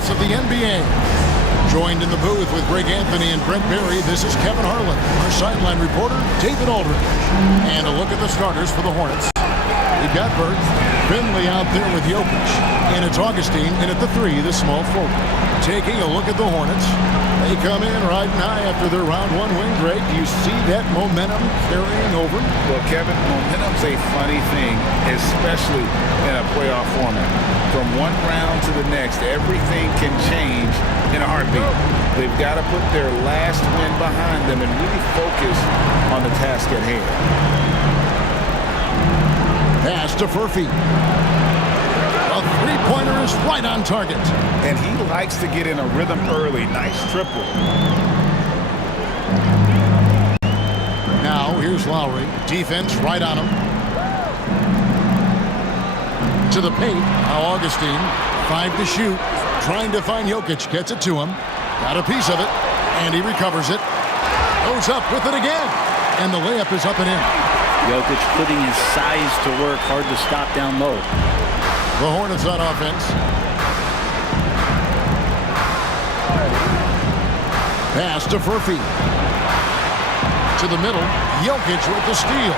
playoffs of the NBA. Joined in the booth with Greg Anthony and Brent Berry, this is Kevin Harlan, our sideline reporter, David Aldridge. And a look at the starters for the Hornets. We've got Burke, Finley out there with Jokic, and it's Augustine in at the 3, the small forward. Taking a look at the Hornets. They come in riding high after their round 1 win. Greg, do you see that momentum carrying over? Well, Kevin, momentum's a funny thing, especially in a playoff format. From one round to the next, everything can change in a heartbeat. They've got to put their last win behind them and really focus on the task at hand. Pass to Furphy. A three-pointer is right on target. And he likes to get in a rhythm early. Nice triple. Now, here's Lowry. Defense right on him. To the paint. Now Augustine. 5 to shoot. Trying to find Jokic. Gets it to him. Got a piece of it. And he recovers it. Goes up with it again. And the layup is up and in. Jokic putting his size to work. Hard to stop down low. The Hornets on offense. Pass to Furphy. To the middle. Jokic with the steal.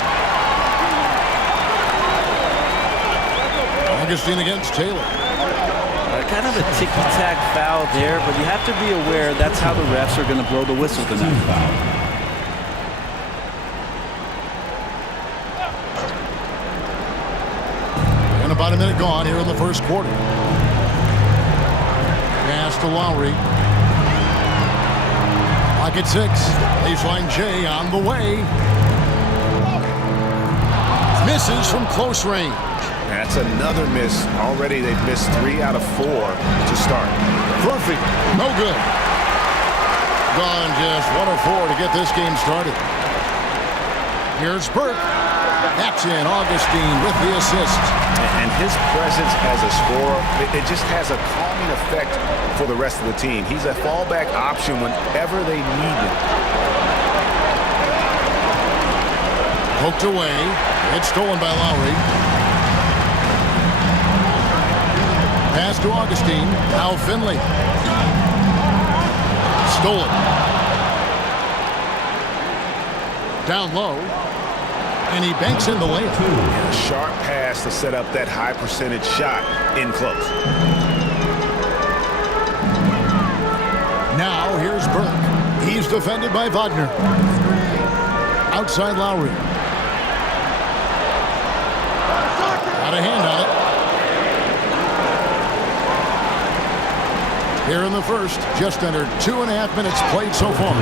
Augustine against Taylor. Kind of a ticky-tack foul there, but you have to be aware that's how the refs are going to blow the whistle to that foul. About a minute gone here in the first quarter. Pass to Lowry. Pocket 6. Baseline J on the way. Misses from close range. That's another miss. Already they've missed 3 out of 4 to start. Perfect. No good. Gone just 1 of 4 to get this game started. Here's Burke. That's in. Augustine with the assist. And his presence as a scorer, it just has a calming effect for the rest of the team. He's a fallback option whenever they need him. Poked away. It's stolen by Lowry. Pass to Augustine. Now Finley. Stolen. Down low. And he banks in the layup. And a sharp pass to set up that high percentage shot in close. Now here's Burke. He's defended by Wagner. Outside Lowry. Got a hand on it. Here in the first, just under 2.5 minutes played so far.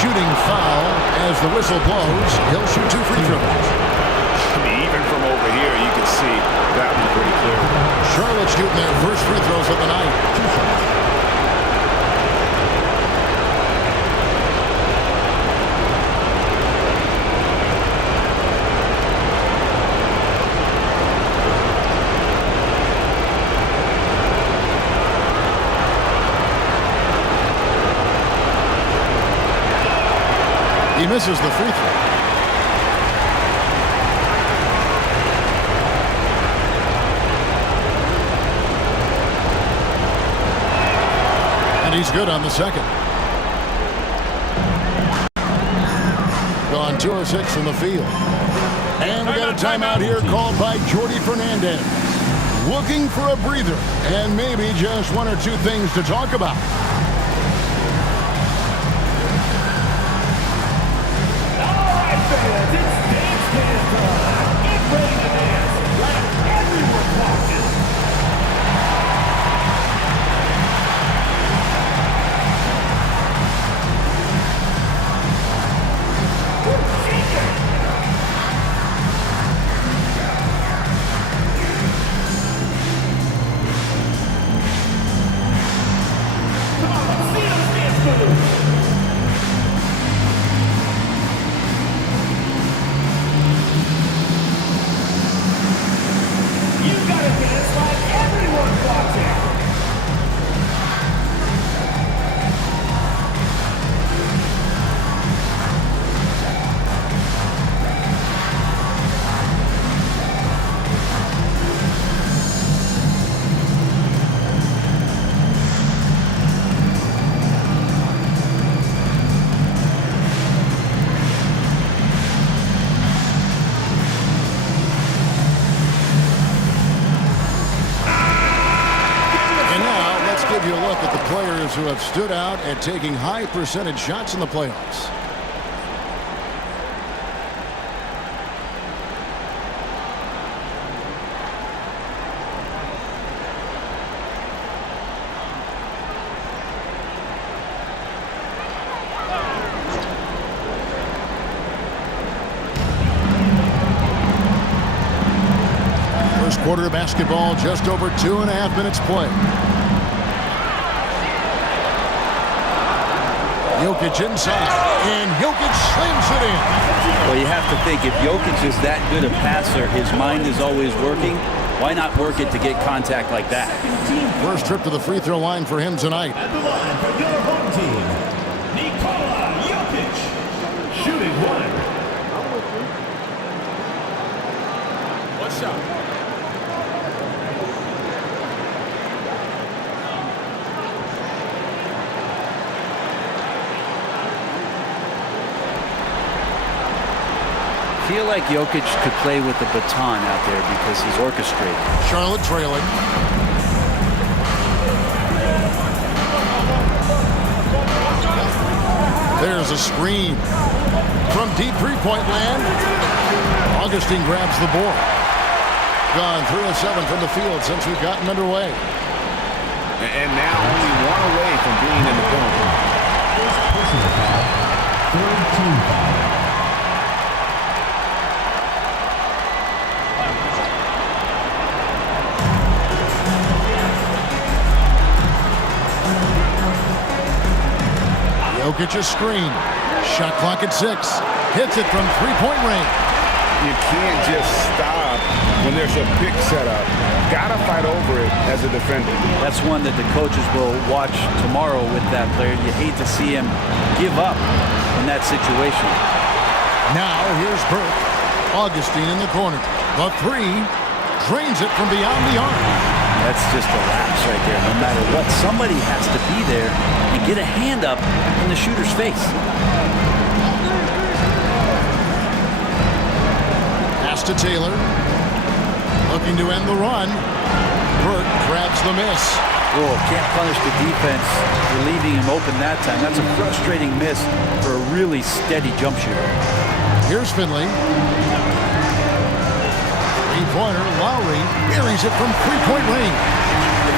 Shooting foul as the whistle blows. He'll shoot 2 free throws. I mean, even from over here, you can see that one pretty clear. Charlotte shooting their first free throws of the night. He misses the free throw. And he's good on the second. Gone 2 of 6 from the field. And we got a timeout here called by Jordi Fernandez. Looking for a breather and maybe just 1 or 2 things to talk about. give you a look at the players who have stood out at taking high percentage shots in the playoffs. First quarter of basketball, just over 2.5 minutes played. Jokic inside, and Jokic slams it in. Well, you have to think, if Jokic is that good a passer, his mind is always working. Why not work it to get contact like that? First trip to the free throw line for him tonight. At the line for your home team, Nikola Jokic, shooting one. What's up? I feel like Jokic could play with the baton out there because he's orchestrating. Charlotte trailing. There's a screen from deep three-point land. Augustine grabs the board. Gone 3 of 7 from the field since we've gotten underway. And now only one away from being in the penalty. Personal foul, third team foul. Jokic's screen. Shot clock at 6. Hits it from three-point range. You can't just stop when there's a pick set up. Gotta fight over it as a defender. That's one that the coaches will watch tomorrow with that player. You hate to see him give up in that situation. Now here's Burke. Augustine in the corner. The three. Drains it from beyond the arc. That's just a lapse right there. No matter what, somebody has to be there and get a hand up in the shooter's face. Pass to Taylor. Looking to end the run. Burke grabs the miss. Oh, can't punish the defense for leaving him open that time. That's a frustrating miss for a really steady jump shooter. Here's Finley. Three-pointer, Lowry buries it from three-point range.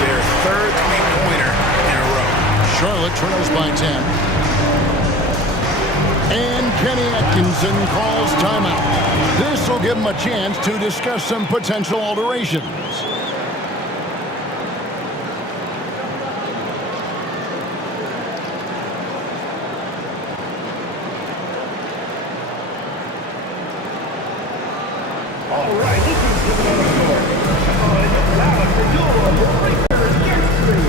Their third three-pointer in a row. Charlotte trails by 10. And Kenny Atkinson calls timeout. This will give him a chance to discuss some potential alterations. All right, this is the score. Oh, it's a foul for your Lakers. Gets through.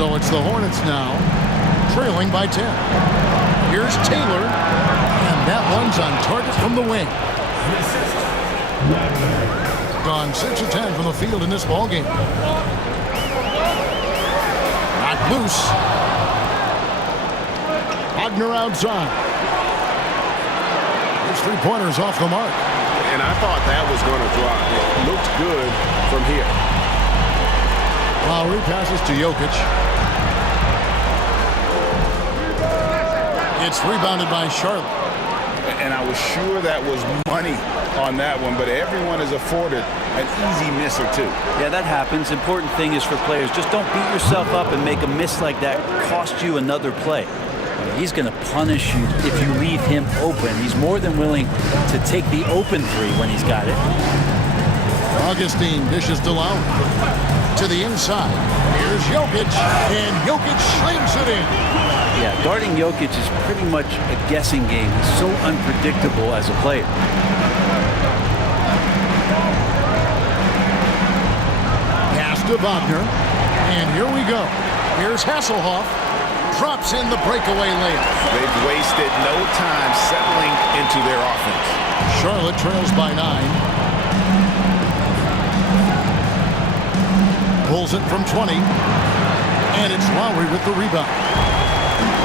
So it's the Hornets now, trailing by 10. Here's Taylor, and that one's on target from the wing. Gone 6 of 10 from the field in this ballgame. Knocked loose. Wagner outside. His three-pointer's off the mark. And I thought that was going to drop. It looked good from here. Lowry passes to Jokic. It's rebounded by Charlotte. And I was sure that was money on that one, but everyone is afforded an easy miss or two. Yeah, that happens. Important thing is for players, just don't beat yourself up and make a miss like that cost you another play. He's going to punish you if you leave him open. He's more than willing to take the open three when he's got it. Augustine dishes to Lowry. To the inside. Here's Jokic, and Jokic slams it in. Yeah, guarding Jokic is pretty much a guessing game. He's so unpredictable as a player. Pass to Wagner. And here we go. Here's Hasselhoff. Drops in the breakaway layup. They've wasted no time settling into their offense. Charlotte trails by 9. Pulls it from 20. And it's Lowry with the rebound.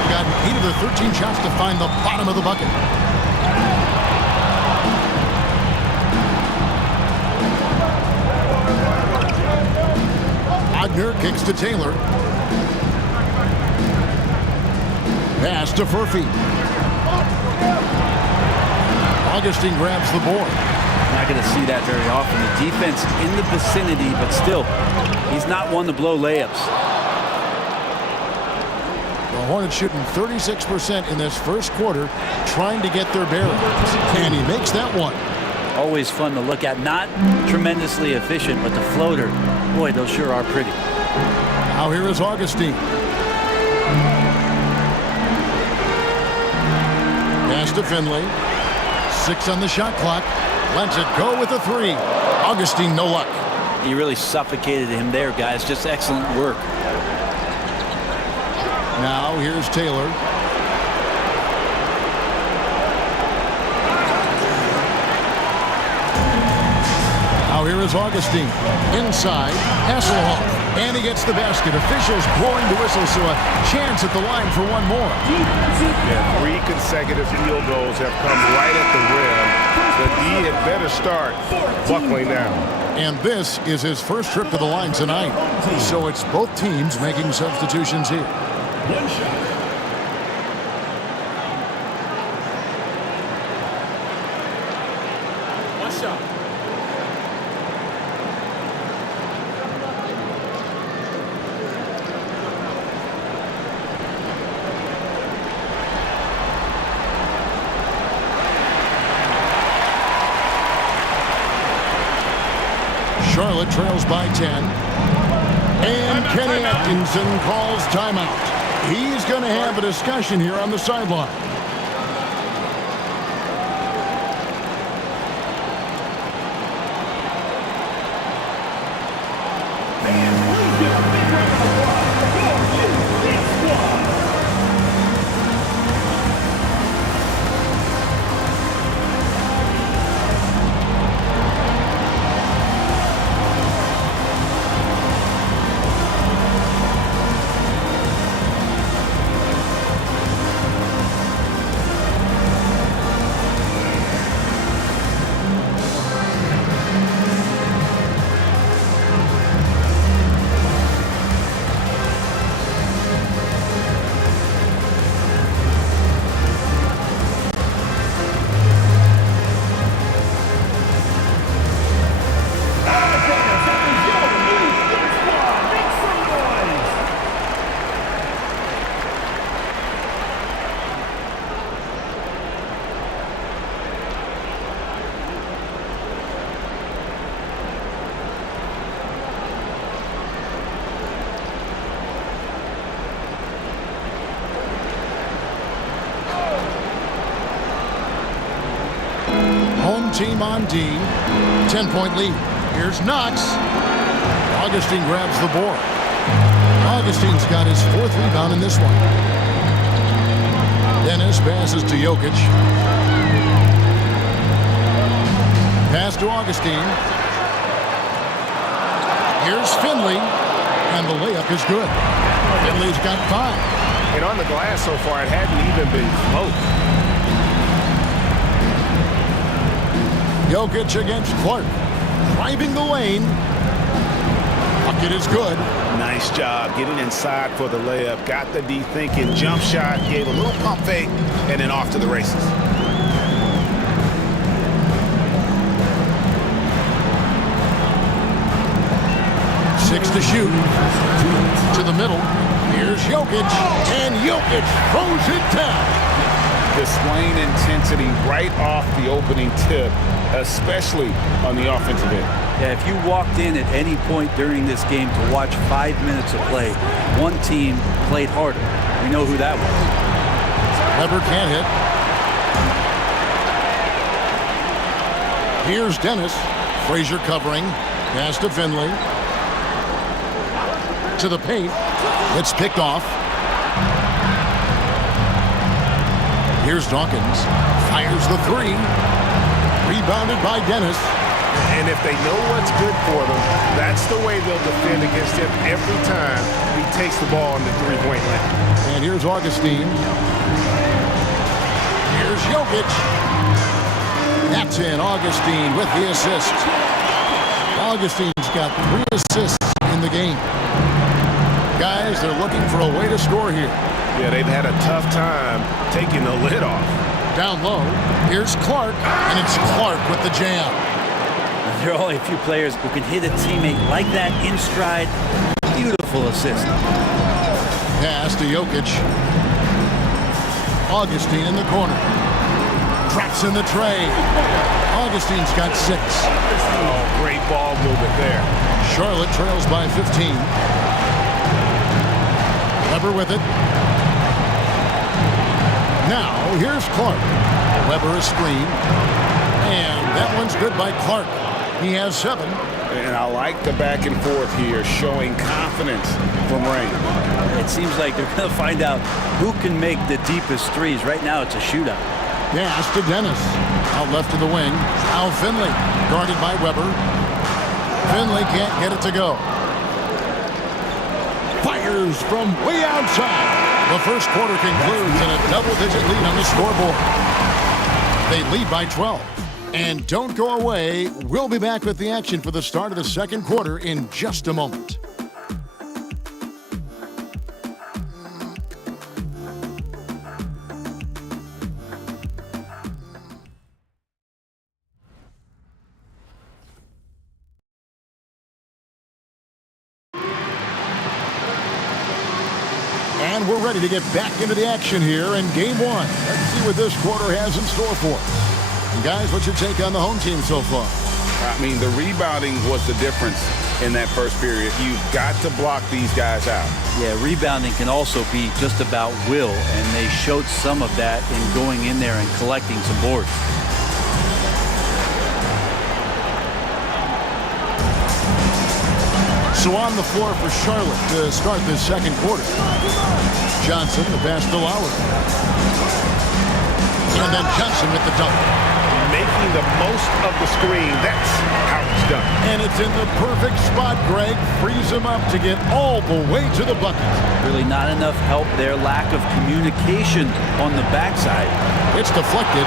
Got 8 of the 13 shots to find the bottom of the bucket. Wagner kicks to Taylor. Pass to Furphy. Augustine grabs the board. Not going to see that very often. The defense in the vicinity, but still, he's not one to blow layups. The Hornets shooting 36% in this first quarter, trying to get their bearings. And he makes that one. Always fun to look at. Not tremendously efficient, but the floater, boy, those sure are pretty. Now here is Augustine. Pass to Finley. 6 on the shot clock. Lets it go with a 3. Augustine, no luck. He really suffocated him there, guys. Just excellent work. Now here's Taylor. Now here is Augustine. Inside, Hasselhoff. And he gets the basket. Officials blowing the whistle, so a chance at the line for one more. Yeah, 3 consecutive field goals have come right at the rim. The D had better start buckling down. And this is his first trip to the line tonight. So it's both teams making substitutions here. One shot. Charlotte trails by 10. And Kenny Atkinson calls timeout. He's going to have a discussion here on the sideline. Home team on D. 10-point lead. Here's Knox. Augustine grabs the board. Augustine's got his 4th rebound in this one. Dennis passes to Jokic. Pass to Augustine. Here's Finley. And the layup is good. Finley's got 5. And on the glass so far, it hadn't even been close. Jokic against Clark. Driving the lane. Bucket is good. Nice job getting inside for the layup. Got the D thinking. Jump shot. Gave a little pump fake. And then off to the races. Six to shoot. To the middle. Here's Jokic. And Jokic throws it down. Displaying intensity right off the opening tip, especially on the offensive end. Yeah, if you walked in at any point during this game to watch 5 minutes of play, one team played harder. We know who that was. Weber can't hit. Here's Dennis. Frazier covering. Pass to Finley. To the paint. It's picked off. Here's Dawkins. Fires the three. Rebounded by Dennis. And if they know what's good for them, that's the way they'll defend against him every time he takes the ball in the three-point line. And here's Augustine. Here's Jokic. That's in. Augustine with the assist. Augustine's got 3 assists in the game. Guys, they're looking for a way to score here. Yeah, they've had a tough time taking the lid off. Down low, here's Clark, and it's Clark with the jam. There are only a few players who can hit a teammate like that in stride. Beautiful assist. Pass to Jokic. Augustine in the corner. Traps in the tray. Augustine's got 6. Oh, great ball movement there. Charlotte trails by 15. Weber with it. Now, here's Clark. Weber a screen. And that one's good by Clark. He has 7. And I like the back and forth here, showing confidence from Rain. It seems like they're going to find out who can make the deepest threes. Right now, it's a shootout. Pass to Dennis. Out left to the wing. Now Finley, guarded by Weber. Finley can't get it to go. Fires from way outside. The first quarter concludes in a double-digit lead on the scoreboard. They lead by 12. And don't go away. We'll be back with the action for the start of the second quarter in just a moment. And we're ready to get back into the action here in game 1. Let's see what this quarter has in store for us. Guys, what's your take on the home team so far? I mean, the rebounding was the difference in that first period. You've got to block these guys out. Yeah, rebounding can also be just about will, and they showed some of that in going in there and collecting some boards. So on the floor for Charlotte to start this second quarter. Johnson, the pass to Lowry. And then Johnson with the dunk. Making the most of the screen. That's how it's done. And it's in the perfect spot, Greg. Frees him up to get all the way to the bucket. Really not enough help there. Lack of communication on the backside. It's deflected.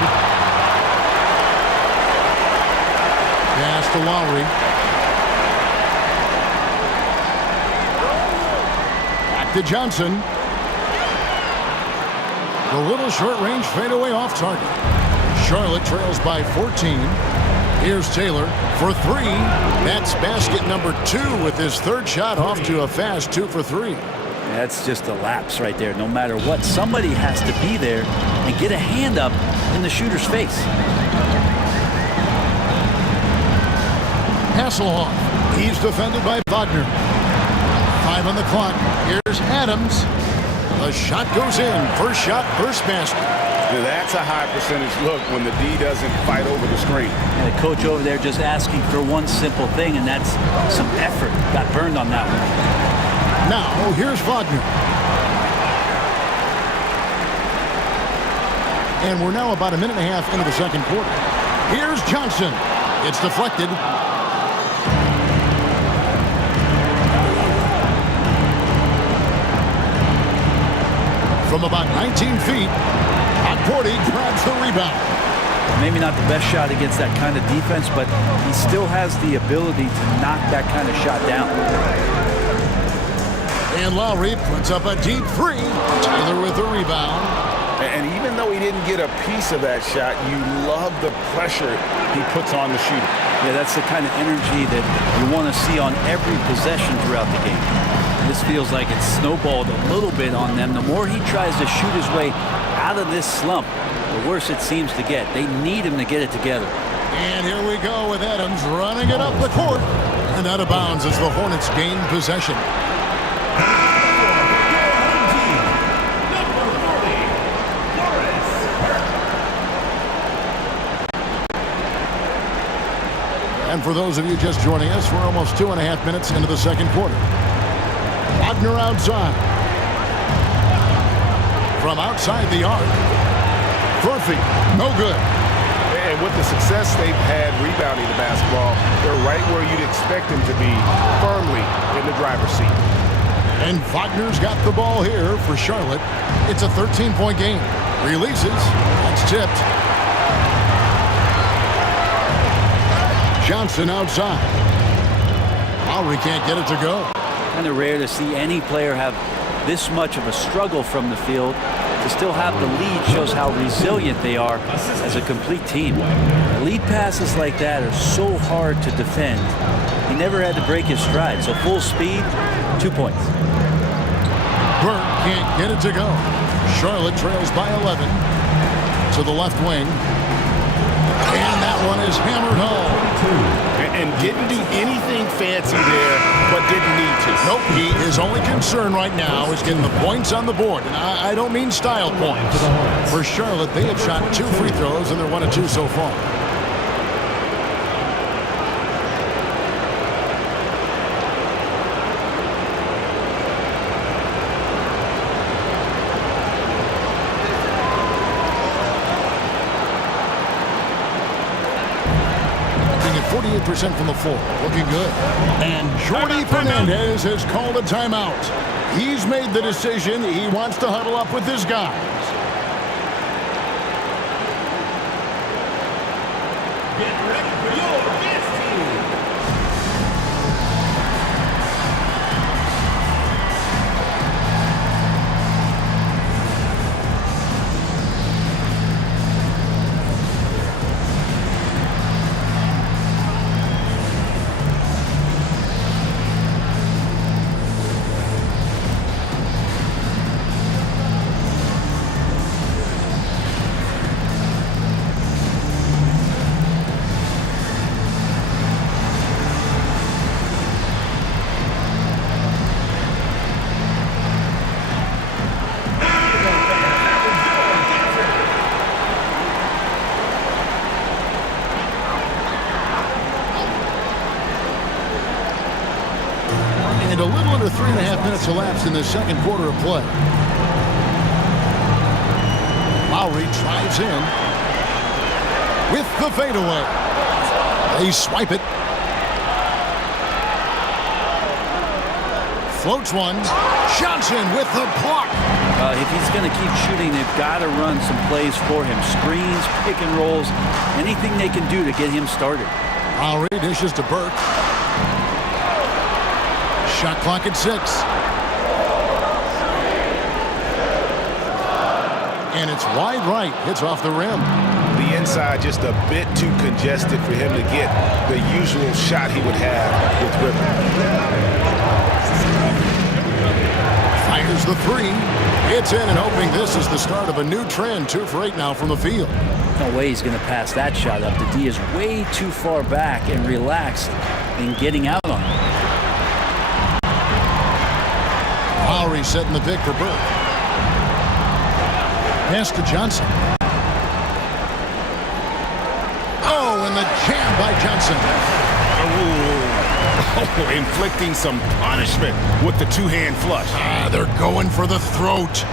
Pass to Lowry. Back to Johnson. The little short-range fadeaway off target. Charlotte trails by 14. Here's Taylor for 3. That's basket number 2 with his third shot off to a fast 2 for 3. That's just a lapse right there. No matter what, somebody has to be there and get a hand up in the shooter's face. Hasselhoff. He's defended by Wagner. 5 on the clock. Here's Adams. The shot goes in. First shot, first basket. Now that's a high percentage look when the D doesn't fight over the screen. And the coach over there just asking for one simple thing, and that's some effort. Got burned on that one. Now, here's Wagner. And we're now about a minute and a half into the second quarter. Here's Johnson. It's deflected. From about 19 feet, Porty grabs the rebound. Maybe not the best shot against that kind of defense, but he still has the ability to knock that kind of shot down. And Lowry puts up a deep 3. Taylor with the rebound. And even though he didn't get a piece of that shot, you love the pressure he puts on the shooter. Yeah, that's the kind of energy that you want to see on every possession throughout the game. This feels like it's snowballed a little bit on them. The more he tries to shoot his way out of this slump, the worse it seems to get. They need him to get it together. And here we go with Adams running it up the court. And out of bounds as the Hornets gain possession. And for those of you just joining us, we're almost 2.5 minutes into the second quarter. Wagner outside. From outside the arc. Murphy, no good. And with the success they've had rebounding the basketball, they're right where you'd expect them to be, firmly in the driver's seat. And Wagner's got the ball here for Charlotte. It's a 13-point game. Releases. That's tipped. Johnson outside. Lowry can't get it to go. Kind of rare to see any player have this much of a struggle from the field. To still have the lead shows how resilient they are as a complete team. Lead passes like that are so hard to defend. He never had to break his stride, so full speed, 2 points. Burke can't get it to go. Charlotte trails by 11 to the left wing. And that one is hammered home. And didn't do anything fancy there, but didn't need to. Nope, his only concern right now is getting the points on the board. And I don't mean style points. For Charlotte, they have shot 2 free throws, and they're 1 of 2 so far. At 48% from the floor. Looking good. And Jordi Fernandez has called a timeout. He's made the decision. He wants to huddle up with his guys. Get ready for your dance team. And a little under 3.5 minutes elapsed in the second quarter of play. Lowry drives in with the fadeaway. They swipe it. Floats one. Johnson with the block. If he's going to keep shooting, they've got to run some plays for him. Screens, pick and rolls, anything they can do to get him started. Lowry dishes to Burke. Shot clock at 6. And it's wide right. Hits off the rim. The inside just a bit too congested for him to get the usual shot he would have with rhythm. Fires the 3. It's in and hoping this is the start of a new trend. 2 for 8 now from the field. No way he's going to pass that shot up. The D is way too far back and relaxed in getting out on it. Lowry setting the pick for Burke. Pass to Johnson. Oh, and the jam by Johnson. Oh, inflicting some punishment with the two-hand flush. They're going for the throat.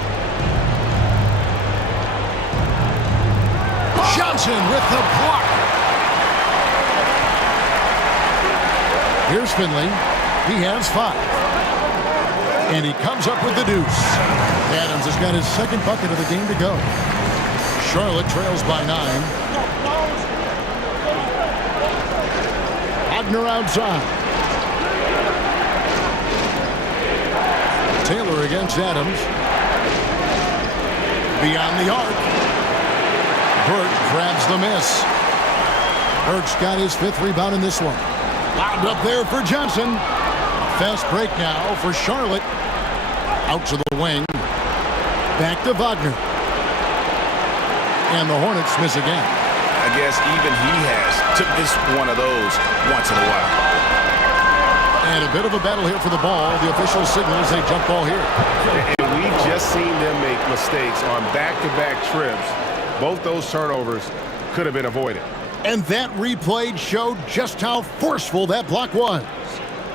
Johnson with the block. Here's Finley. He has 5. And he comes up with the deuce. Adams has got his second bucket of the game to go. Charlotte trails by 9. Wagner outside. Taylor against Adams. Beyond the arc. Burke grabs the miss. Burke's got his 5th rebound in this one. Lobbed up there for Johnson. Fast break now for Charlotte. Out to the wing. Back to Wagner. And the Hornets miss again. I guess even he has to miss one of those once in a while. And a bit of a battle here for the ball. The official signals a jump ball here. And we've just seen them make mistakes on back-to-back trips. Both those turnovers could have been avoided. And that replay showed just how forceful that block was.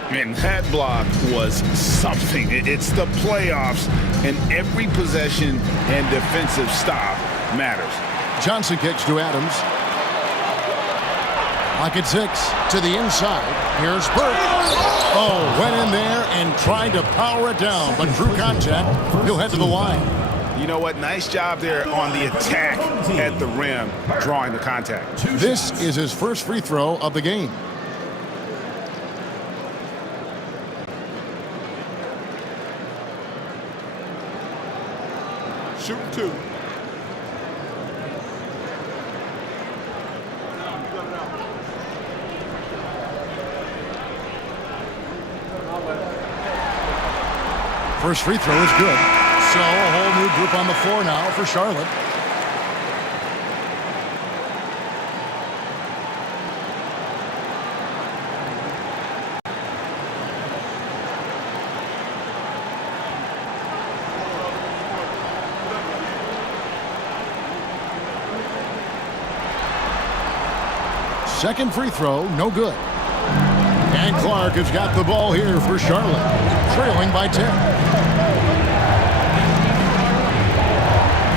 And that block was something. It's the playoffs, and every possession and defensive stop matters. Johnson kicks to Adams. Pocket 6 to the inside. Here's Burke. Oh, went in there and tried to power it down, but through contact, he'll head to the line. You know what? Nice job there on the attack at the rim, drawing the contact. This is his first free throw of the game. Shoot 2. First free throw is good. So a whole new group on the floor now for Charlotte. Second free throw, no good. And Clark has got the ball here for Charlotte, trailing by 10.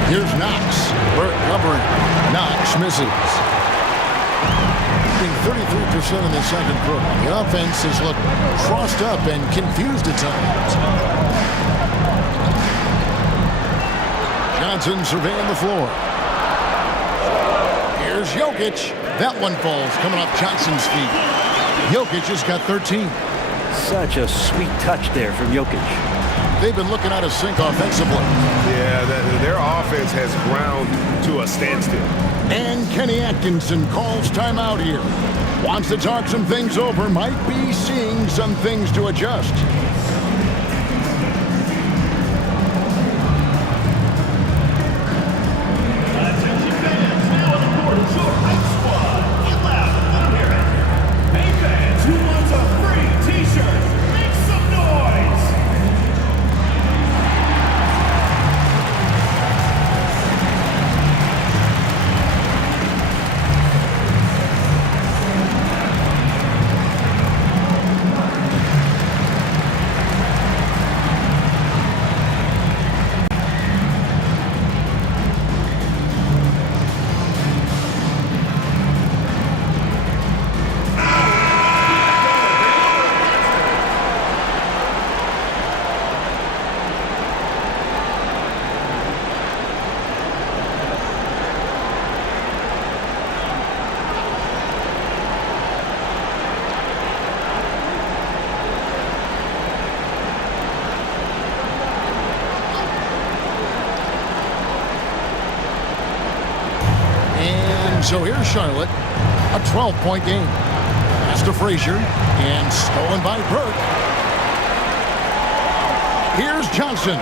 Here's Knox. Burke covering. Knox misses. Being 33% in the second quarter. The offense has looked crossed up and confused at times. Johnson surveying the floor. Here's Jokic. That one falls coming off Johnson's feet. Jokic has got 13. Such a sweet touch there from Jokic. They've been looking out of sync offensively. Yeah, their offense has ground to a standstill. And Kenny Atkinson calls timeout here. Wants to talk some things over. Might be seeing some things to adjust. So here's Charlotte, a 12-point game. Pass to Frazier, and stolen by Burke. Here's Johnson.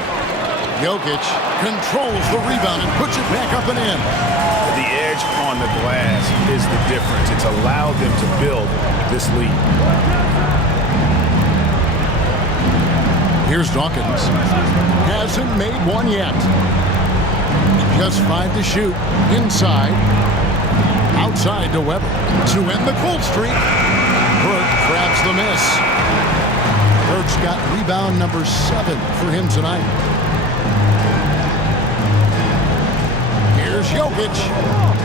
Jokic controls the rebound and puts it back up and in. The edge on the glass is the difference. It's allowed them to build this lead. Here's Dawkins. Hasn't made one yet. Just 5 to shoot. Inside. Outside to Weber to end the cold streak. Burke grabs the miss. Burke's got rebound number 7 for him tonight. Here's Jokic.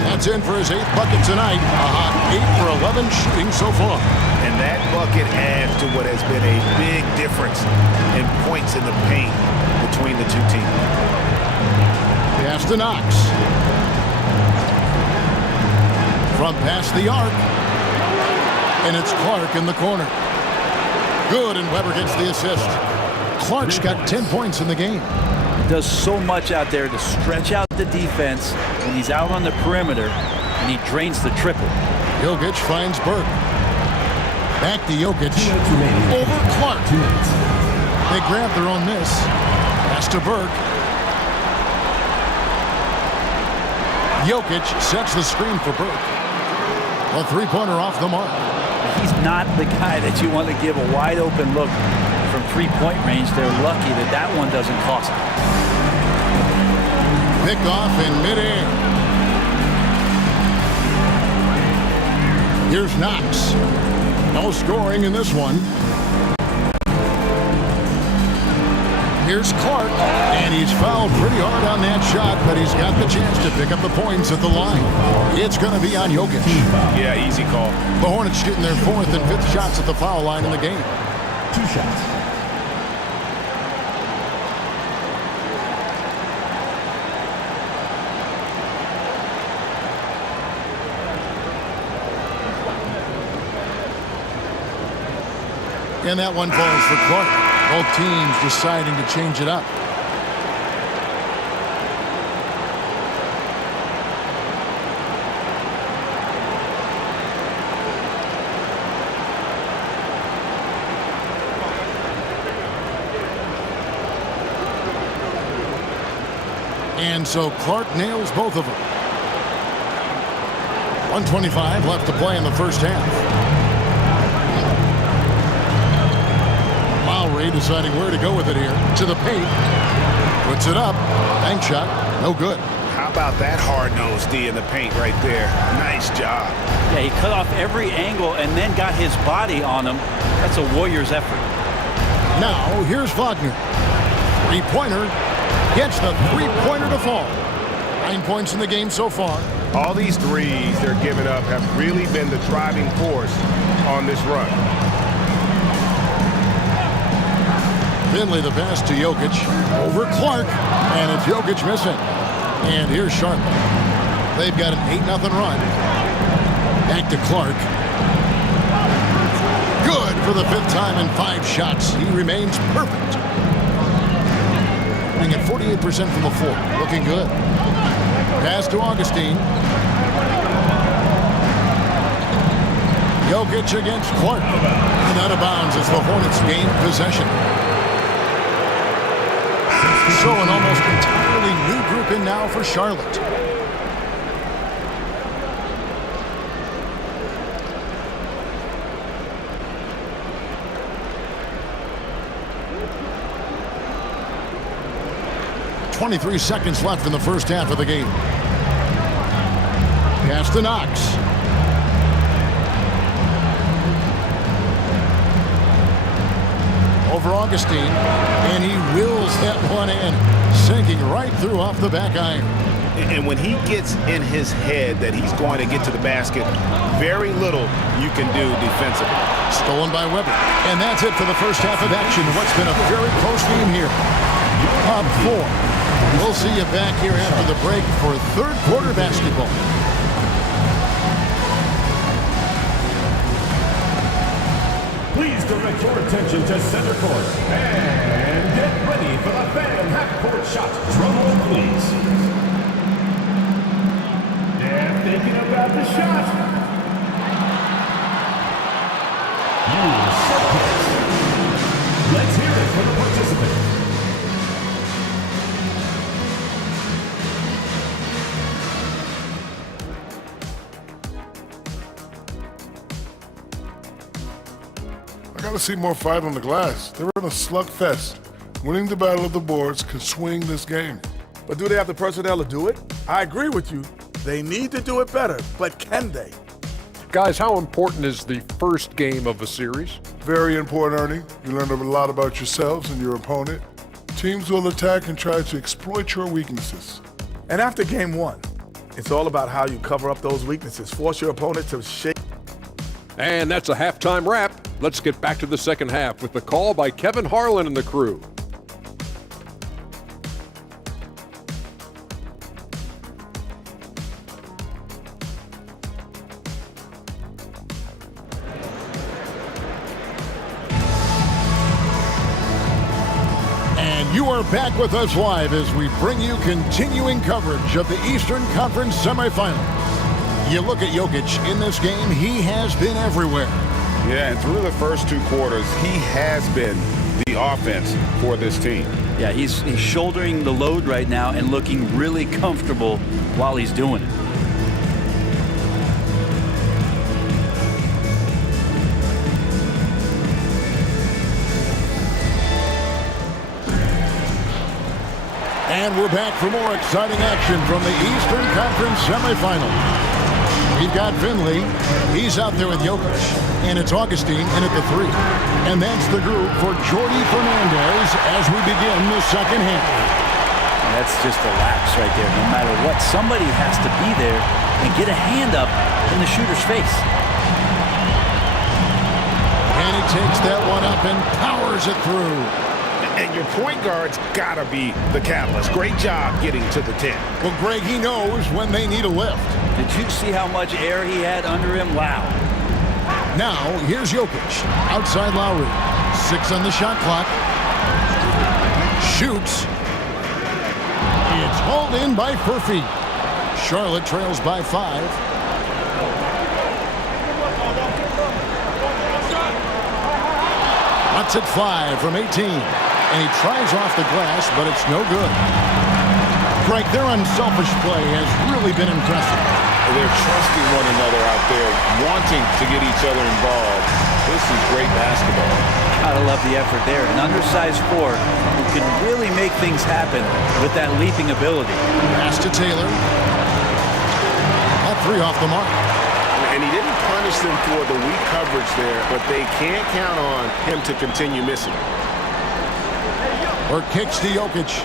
That's in for his 8th bucket tonight. A hot 8 for 11 shooting so far. And that bucket adds to what has been a big difference in points in the paint between the two teams. Pass to Knox. From past the arc. And it's Clark in the corner. Good, and Weber gets the assist. Clark's got 10 points in the game. Does so much out there to stretch out the defense when he's out on the perimeter, and he drains the triple. Jokic finds Burke. Back to Jokic. Over Clark. They grab their own miss. Pass to Burke. Jokic sets the screen for Burke. A three-pointer off the mark. He's not the guy that you want to give a wide-open look from three-point range. They're lucky that that one doesn't cost them. Picked off in midair. Here's Knox. No scoring in this one. Here's Clark, and he's fouled pretty hard on that shot, but he's got the chance to pick up the points at the line. It's going to be on Jokic. Yeah, easy call. The Hornets getting their 4th and 5th shots at the foul line in the game. 2 shots. And that one falls for Clark. Both teams deciding to change it up. And so Clark nails both of them. 1:25 left to play in the first half. Deciding where to go with it here. To the paint. Puts it up. Bank shot. No good. How about that hard-nosed D in the paint right there? Nice job. Yeah, he cut off every angle and then got his body on him. That's a Warriors effort. Now, here's Wagner. Three-pointer. Gets the three-pointer to fall. 9 points in the game so far. All these threes they're giving up have really been the driving force on this run. Finley the pass to Jokic. Over Clark. And it's Jokic missing. And here's Sharp. They've got an 8-0 run. Back to Clark. Good for the 5th time in 5 shots. He remains perfect. Hitting at 48% from the floor. Looking good. Pass to Augustine. Jokic against Clark. And out of bounds as the Hornets gain possession. So an almost entirely new group in now for Charlotte. .23 seconds left in the first half of the game. Pass to Knox. Over Augustine, and he wills that one in, sinking right through off the back iron. And when he gets in his head that he's going to get to the basket, very little you can do defensively. Stolen by Weber. And that's it for the first half of action. What's been a very close game here. Up 4. We'll see you back here after the break for third quarter basketball. Please direct your attention to center court and get ready for the fan half-court shot. Drum roll, please. And thinking about the shot. You circles. Let's hear it for the participant. I gotta see more fight on the glass. They're in a slugfest. Winning the battle of the boards can swing this game. But do they have the personnel to do it? I agree with you. They need to do it better, but can they? Guys, how important is the first game of a series? Very important, Ernie. You learn a lot about yourselves and your opponent. Teams will attack and try to exploit your weaknesses. And after game 1, it's all about how you cover up those weaknesses, force your opponent to shake. And that's a halftime wrap. Let's get back to the second half with the call by Kevin Harlan and the crew. And you are back with us live as we bring you continuing coverage of the Eastern Conference semifinals. You look at Jokic in this game, he has been everywhere. Yeah, and through the first 2 quarters, he has been the offense for this team. Yeah, he's shouldering the load right now and looking really comfortable while he's doing it. And we're back for more exciting action from the Eastern Conference semifinals. We've got Finley. He's out there with Jokic. And it's Augustine in at the 3. And that's the group for Jordi Fernandez as we begin the second half. That's just a lapse right there. No matter what, somebody has to be there and get a hand up in the shooter's face. And he takes that one up and powers it through. And your point guard's got to be the catalyst. Great job getting to the 10. Well, Greg, he knows when they need a lift. Did you see how much air he had under him? Wow. Now, here's Jokic. Outside Lowry. 6 on the shot clock. Shoots. It's hauled in by Furphy. Charlotte trails by 5. Let's it fly from 18. And he tries off the glass, but it's no good. Greg, their unselfish play has really been impressive. They're trusting one another out there, wanting to get each other involved. This is great basketball. Gotta love the effort there. An undersized 4 who can really make things happen with that leaping ability. Pass to Taylor. That 3 off the mark. And he didn't punish them for the weak coverage there, but they can't count on him to continue missing. Or kicks to Jokic.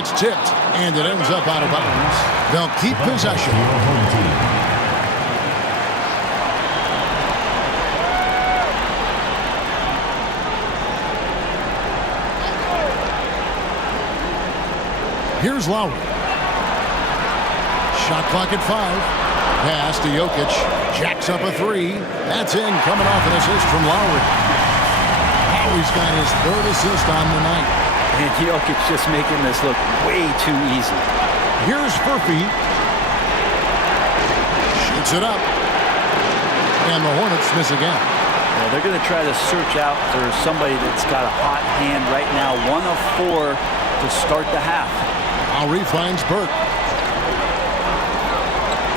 It's tipped, and it ends up out of bounds. They'll keep possession. Here's Lowry. Shot clock at 5. Pass to Jokic. Jacks up a 3. That's in, coming off an assist from Lowry. Now he's got his 3rd assist on the night. And Jokic just making this look way too easy. Here's Furphy. Shoots it up. And the Hornets miss again. Well, they're going to try to search out for somebody that's got a hot hand right now. 1 of 4 to start the half. Lowry finds Burke.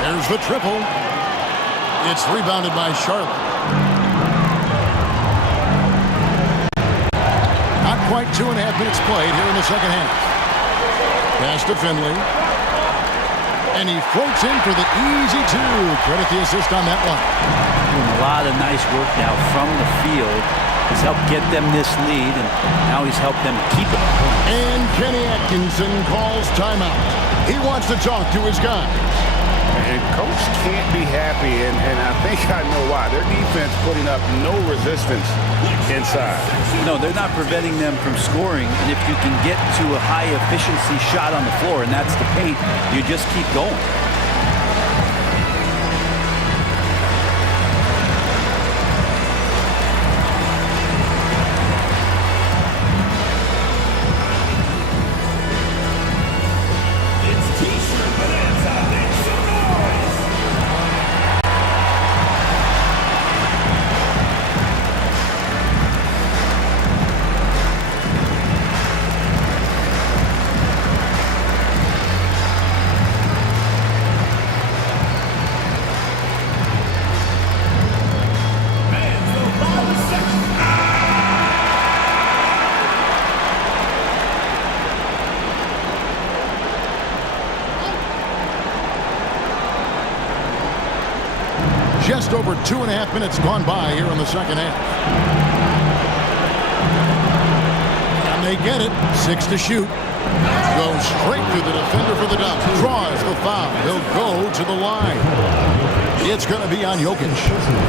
There's the triple. It's rebounded by Charlotte. Not quite 2.5 minutes played here in the second half. Pass to Finley. And he floats in for the easy 2. Credit the assist on that one. Doing a lot of nice work now from the field. He's helped get them this lead, and now he's helped them keep it. And Kenny Atkinson calls timeout. He wants to talk to his guys. And coach can't be happy, and I think I know why. Their defense putting up no resistance inside. No, they're not preventing them from scoring, and if you can get to a high-efficiency shot on the floor, and that's the paint, you just keep going. Just over 2.5 minutes gone by here in the second half. And they get it. 6 to shoot. Goes straight through the defender for the dunk. Draws the foul. He'll go to the line. It's going to be on Jokic.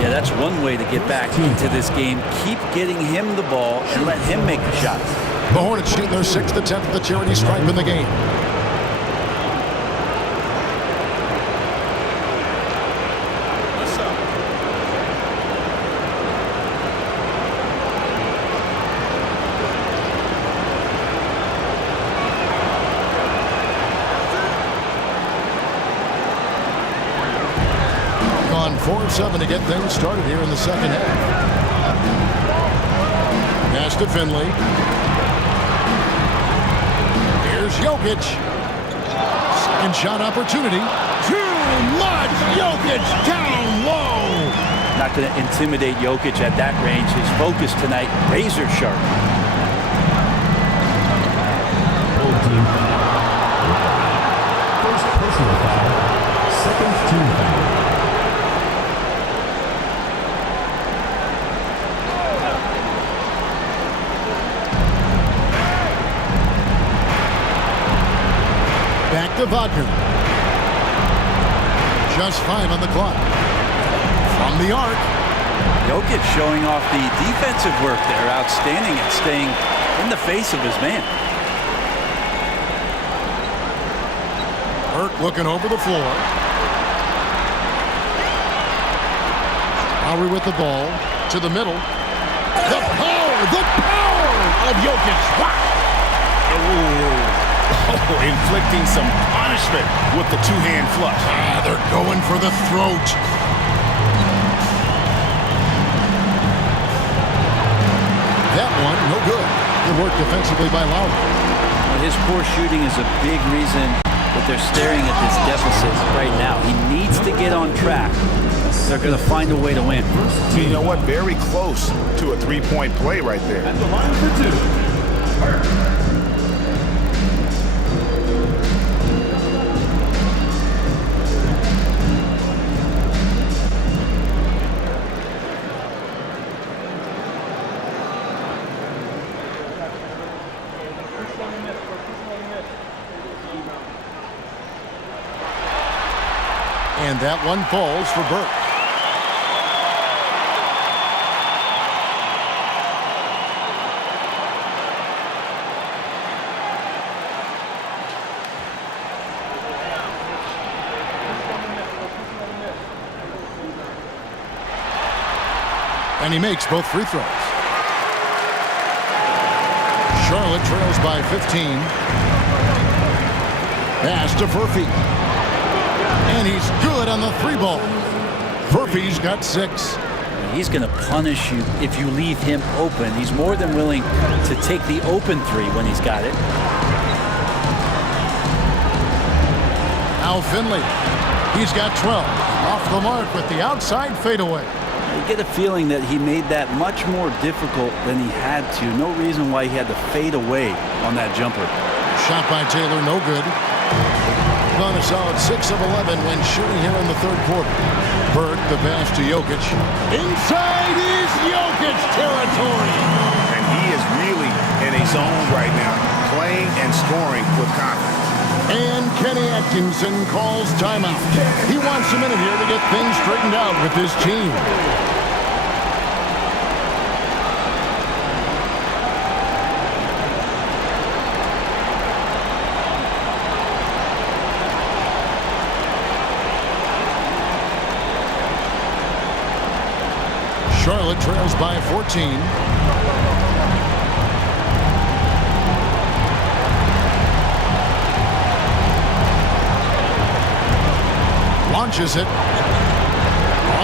Yeah, that's one way to get back into this game. Keep getting him the ball and let him make the shots. The Hornets shoot their 6th attempt at the charity stripe in the game. On 4-7 to get things started here in the second half. Pass to Finley. Here's Jokic. Second shot opportunity. Too much. Jokic down low. Not going to intimidate Jokic at that range. His focus tonight, razor sharp. First personal foul. Second team foul. to Wagner. Just 5 on the clock. From the arc. Jokic showing off the defensive work there. Outstanding at staying in the face of his man. Hurt looking over the floor. Lowry with the ball to the middle. The power of Jokic. Wow. Oh, inflicting some punishment with the two-hand flush. They're going for the throat. That one, no good. Good work defensively by Lowry. Well, his poor shooting is a big reason that they're staring at this deficit right now. He needs to get on track. They're going to find a way to win. You know what? Very close to a three-point play right there. At the line for 2. Hurt. And that one falls for Burke. And he makes both free throws. Charlotte trails by 15. Pass to Furphy. And he's good on the 3-ball. Furphy's got 6. He's going to punish you if you leave him open. He's more than willing to take the open 3 when he's got it. Al Finley. He's got 12. Off the mark with the outside fadeaway. You get a feeling that he made that much more difficult than he had to. No reason why he had to fade away on that jumper. Shot by Taylor, no good. On a solid 6 of 11 when shooting here in the third quarter. Bird, the pass to Jokic. Inside is Jokic territory. And he is really in a zone right now, playing and scoring with confidence. And Kenny Atkinson calls timeout. He wants a minute here to get things straightened out with his team. Charlotte trails by 14. Launches it.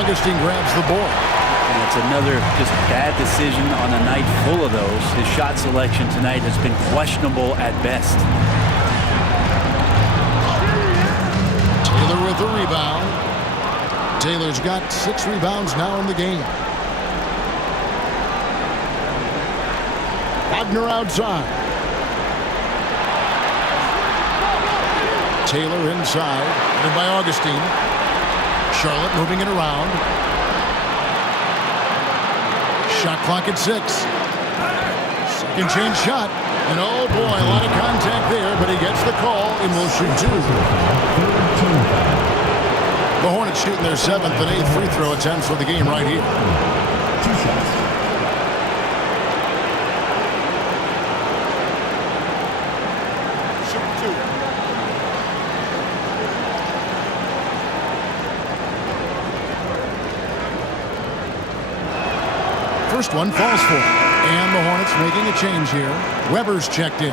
Augustine grabs the ball. And it's another just bad decision on a night full of those. His shot selection tonight has been questionable at best. Taylor with the rebound. Taylor's got 6 rebounds now in the game. Wagner outside. Taylor inside. And by Augustine. Charlotte moving it around. Shot clock at 6. Second chance shot. And oh boy, a lot of contact there, but he gets the call and will shoot 2. The Hornets shooting their 7th and 8th free throw attempts for the game right here. 2 shots. First one falls for. And the Hornets making a change here. Weber's checked in.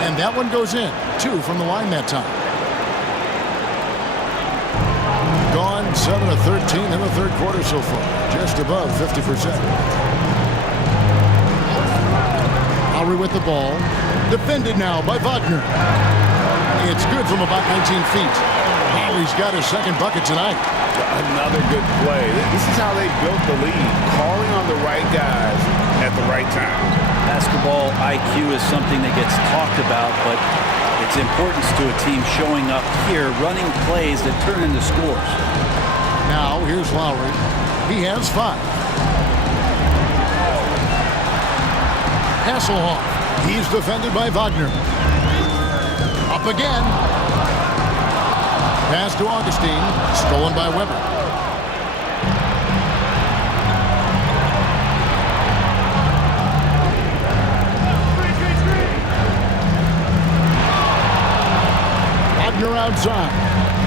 And that one goes in. 2 from the line that time. Gone 7 of 13 in the third quarter so far. Just above 50%. Lowry with the ball. Defended now by Wagner. It's good from about 19 feet. Lowry's got his second bucket tonight. Another good play. This is how they built the lead. Calling on the right guys at the right time. Basketball IQ is something that gets talked about, but its importance to a team showing up here, running plays that turn into scores. Now, here's Lowry. He has 5. Hasselhoff. He's defended by Wagner. Up again. Pass to Augustine. Stolen by Weber. Wagner outside.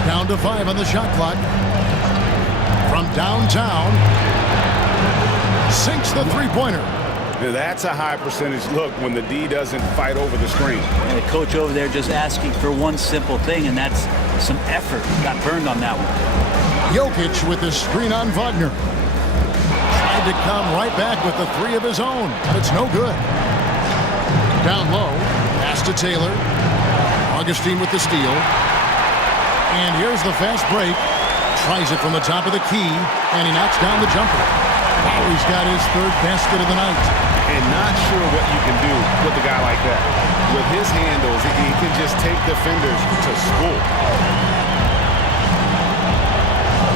Down to 5 on the shot clock. From downtown. Sinks the three-pointer. That's a high percentage look when the D doesn't fight over the screen. And the coach over there just asking for one simple thing, and that's some effort. Got burned on that one. Jokic with the screen on Wagner. Tried to come right back with the 3 of his own, but it's no good. Down low, pass to Taylor. Augustine with the steal. And here's the fast break. Tries it from the top of the key, and he knocks down the jumper. Lowry's got his 3rd basket of the night. And not sure what you can do with a guy like that. With his handles, he can just take defenders to school.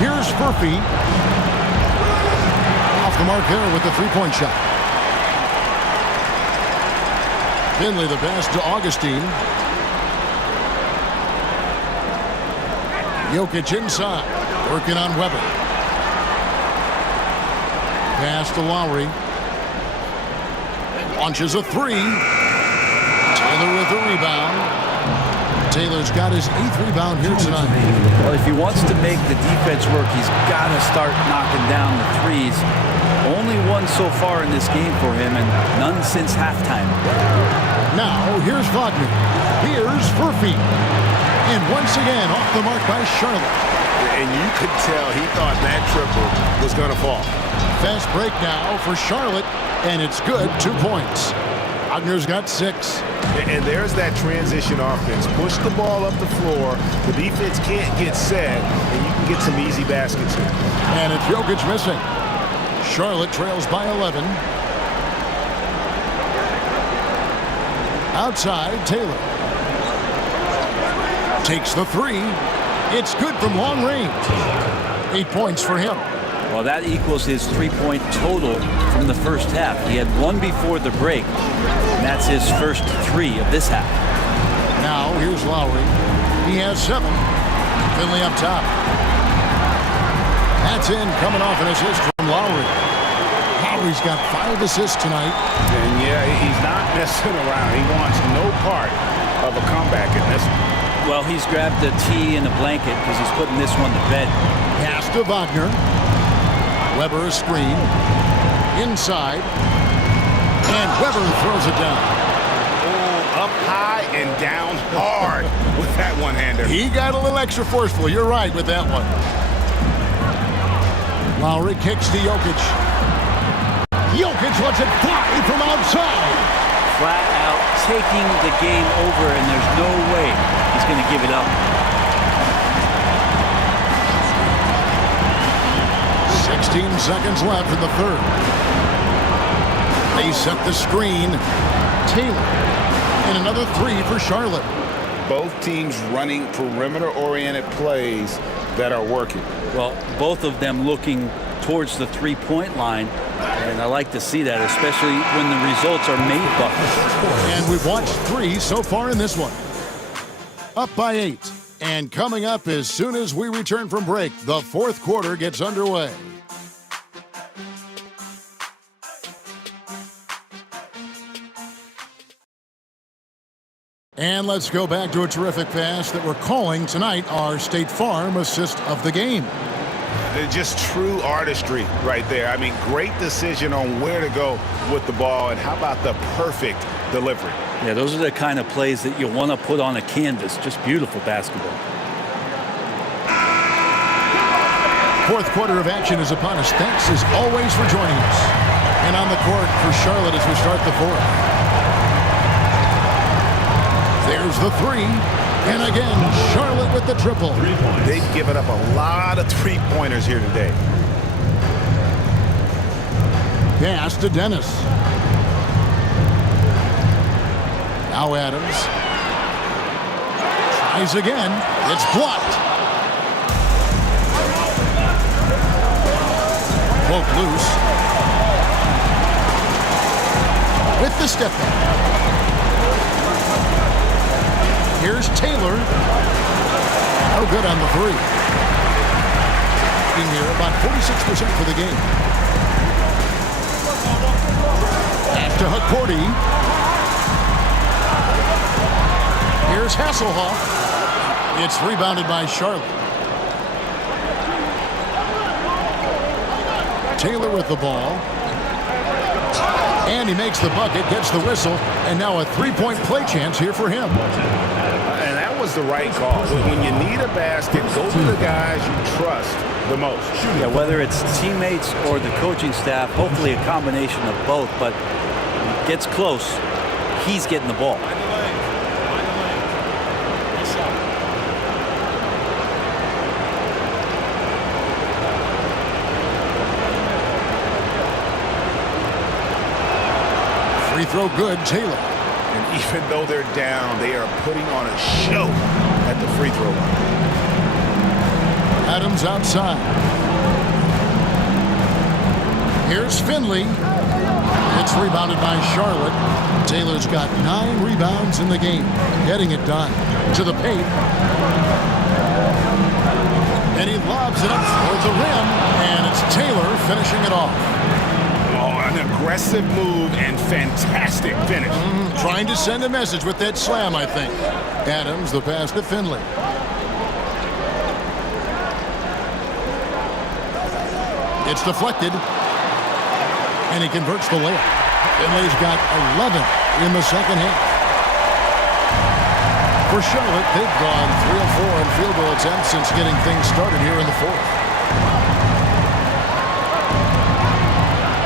Here's Murphy. Off the mark there with the 3-point shot. Finley the pass to Augustine. Jokic inside. Working on Weber. Pass to Lowry. Launches a 3. Taylor with the rebound. Taylor's got his 8th rebound here tonight. Well, if he wants to make the defense work, he's got to start knocking down the threes. Only one so far in this game for him, and none since halftime. Now, here's Wagner. Here's Murphy. And once again, off the mark by Charlotte. And you could tell he thought that triple was going to fall. Fast break now for Charlotte, and it's good. 2 points. Wagner's got 6. And there's that transition offense. Push the ball up the floor. The defense can't get set, and you can get some easy baskets here. And it's Jokic missing. Charlotte trails by 11. Outside, Taylor. Takes the 3. It's good from long range. 8 points for him. Well, that equals his 3-point total from the first half. He had 1 before the break, and that's his first 3 of this half. Now, here's Lowry. He has 7. Finley up top. That's in, coming off an assist from Lowry. Lowry's got 5 assists tonight. And yeah, he's not messing around. He wants no part of a comeback in this one. Well, he's grabbed a tee and a blanket because he's putting this one to bed. Pass to Wagner. Weber a screen. Inside. And Weber throws it down. Oh, up high and down hard with that one-hander. He got a little extra forceful. You're right with that one. Lowry kicks to Jokic. Jokic lets it fly from outside. Flat out taking the game over, and there's no way he's going to give it up. 16 seconds left in the 3rd. They set the screen. Taylor. And another 3 for Charlotte. Both teams running perimeter-oriented plays that are working. Well, both of them looking towards the 3-point line, and I like to see that, especially when the results are made buckets. And we've watched 3 so far in this one. Up by 8. And coming up as soon as we return from break, the 4th quarter gets underway. And let's go back to a terrific pass that we're calling tonight our State Farm assist of the game. Just true artistry right there. I mean, great decision on where to go with the ball, and how about the perfect delivery? Yeah, those are the kind of plays that you want to put on a canvas. Just beautiful basketball. 4th quarter of action is upon us. Thanks as always for joining us. And on the court for Charlotte as we start the 4th. There's the 3. And again, Charlotte with the triple. They've given up a lot of 3-pointers here today. Pass to Dennis. Now Adams. Tries again. It's blocked. Poke loose. With the step back. Here's Taylor. No good on the three. In here, about 46% for the game. Pass to Huckporty. Here's Hasselhoff. It's rebounded by Charlotte. Taylor with the ball. And he makes the bucket, gets the whistle, and now a three-point play chance here for him. And that was the right call. When you need a basket, go to the guys you trust the most. Yeah, whether it's teammates or the coaching staff, hopefully a combination of both, but when it gets close, he's getting the ball. Free throw good, Taylor. And even though they're down, they are putting on a show at the free throw line. Adams outside. Here's Finley. It's rebounded by Charlotte. Taylor's got 9 rebounds in the game. Getting it done. To the paint. And he lobs it up towards the rim. And it's Taylor finishing it off. An aggressive move and fantastic finish. Trying to send a message with that slam, I think. Adams, the pass to Finley. It's deflected. And he converts the layup. Finley's got 11 in the second half. For Charlotte, they've gone 3 of 4 on field goal attempts since getting things started here in the fourth.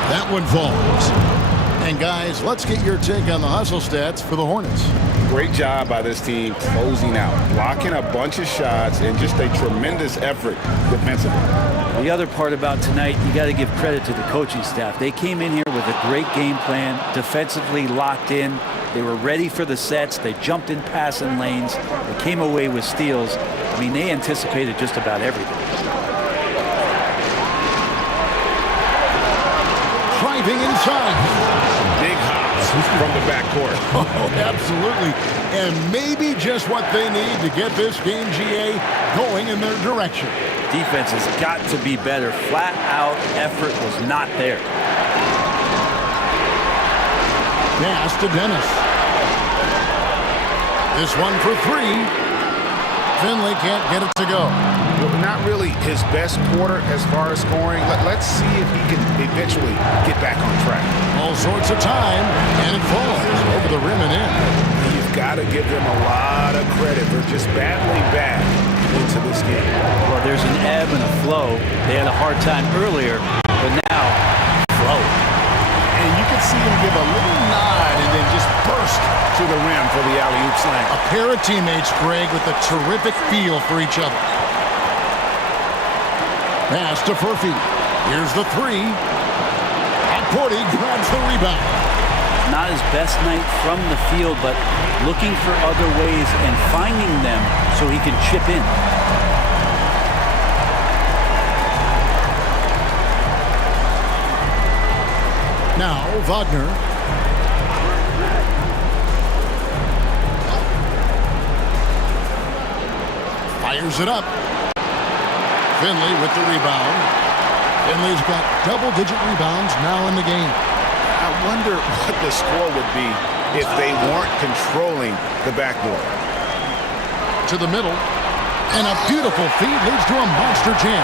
That one falls. And guys, let's get your take on the hustle stats for the Hornets. Great job by this team closing out, blocking a bunch of shots, and just a tremendous effort defensively. The other part about tonight, you got to give credit to the coaching staff. They came in here with a great game plan, defensively locked in. They were ready for the sets. They jumped in passing lanes. They came away with steals. I mean, they anticipated just about everything. Driving inside. Big hops from the backcourt. Oh, absolutely. And maybe just what they need to get this game, GA, going in their direction. Defense has got to be better. Flat out effort was not there. Pass to Dennis. This one for 3. Finley can't get it to go. Not really his best quarter as far as scoring. Let's see if he can eventually get back on track. All sorts of time, and it falls over the rim and in. You've got to give them a lot of credit for just battling back into this game. Well, there's an ebb and a flow. They had a hard time earlier, but now, flow. And you can see him give a little nod and then just burst to the rim for the alley-oop slam. A pair of teammates, Greg, with a terrific feel for each other. Pass to Furphy. Here's the 3. Huckporty grabs the rebound. Not his best night from the field, but looking for other ways and finding them so he can chip in. Now, Wagner. Fires it up. Finley with the rebound. Finley's got double-digit rebounds now in the game. I wonder what the score would be if they weren't controlling the backboard. To the middle. And a beautiful feed leads to a monster jam.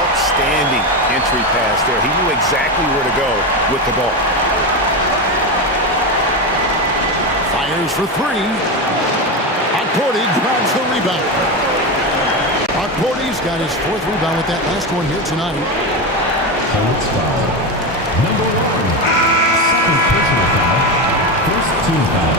Outstanding entry pass there. He knew exactly where to go with the ball. Fires for 3. Huckporty grabs the rebound. Huckporty's got his 4th rebound with that last one here tonight. Hornets foul. Number 1. Second personal foul. First team foul.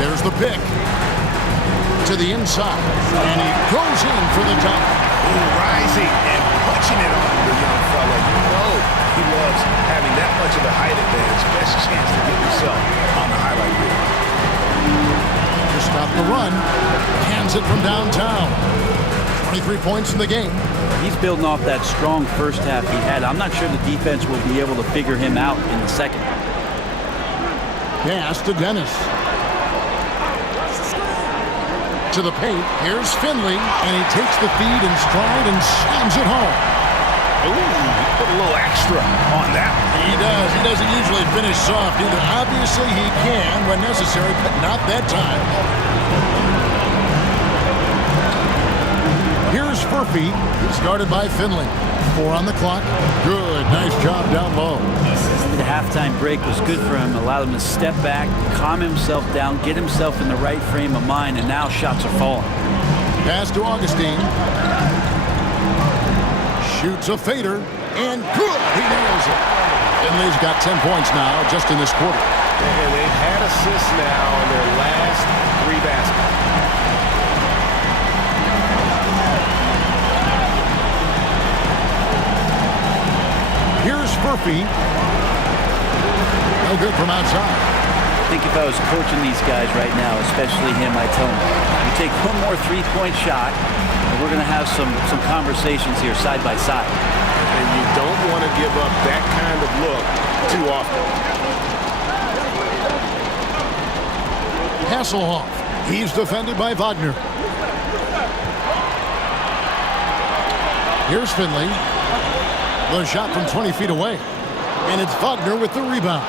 There's the pick. to the inside, and he goes in for the top. Rising and punching it on the young fella. You know he loves having that much of a height advantage. Best chance to get yourself on the highlight reel. To stop the run, hands it from downtown. 23 points in the game. He's building off that strong first half he had. I'm not sure the defense will be able to figure him out in the second. Pass to Dennis. To the paint. Here's Finley, and he takes the feed in stride and slams it home. Ooh, he put a little extra on that one. He does. He doesn't usually finish soft either. Obviously, he can when necessary, but not that time. Here's Furphy, started by Finley. 4 on the clock. Good. Nice job down low. The halftime break was good for him. Allowed him to step back, calm himself down, get himself in the right frame of mind, and now shots are falling. Pass to Augustine. Shoots a fader, and good. He nails it. Finley's got 10 points now just in this quarter. And they've had assists now in their last 3 baskets. Here's Furphy. No good from outside. I think if I was coaching these guys right now, especially him, I'd tell him, you take one more three-point shot, and we're going to have some conversations here side by side. And you don't want to give up that kind of look too often. Hasselhoff. He's defended by Wagner. Here's Finley. The shot from 20 feet away. And it's Wagner with the rebound.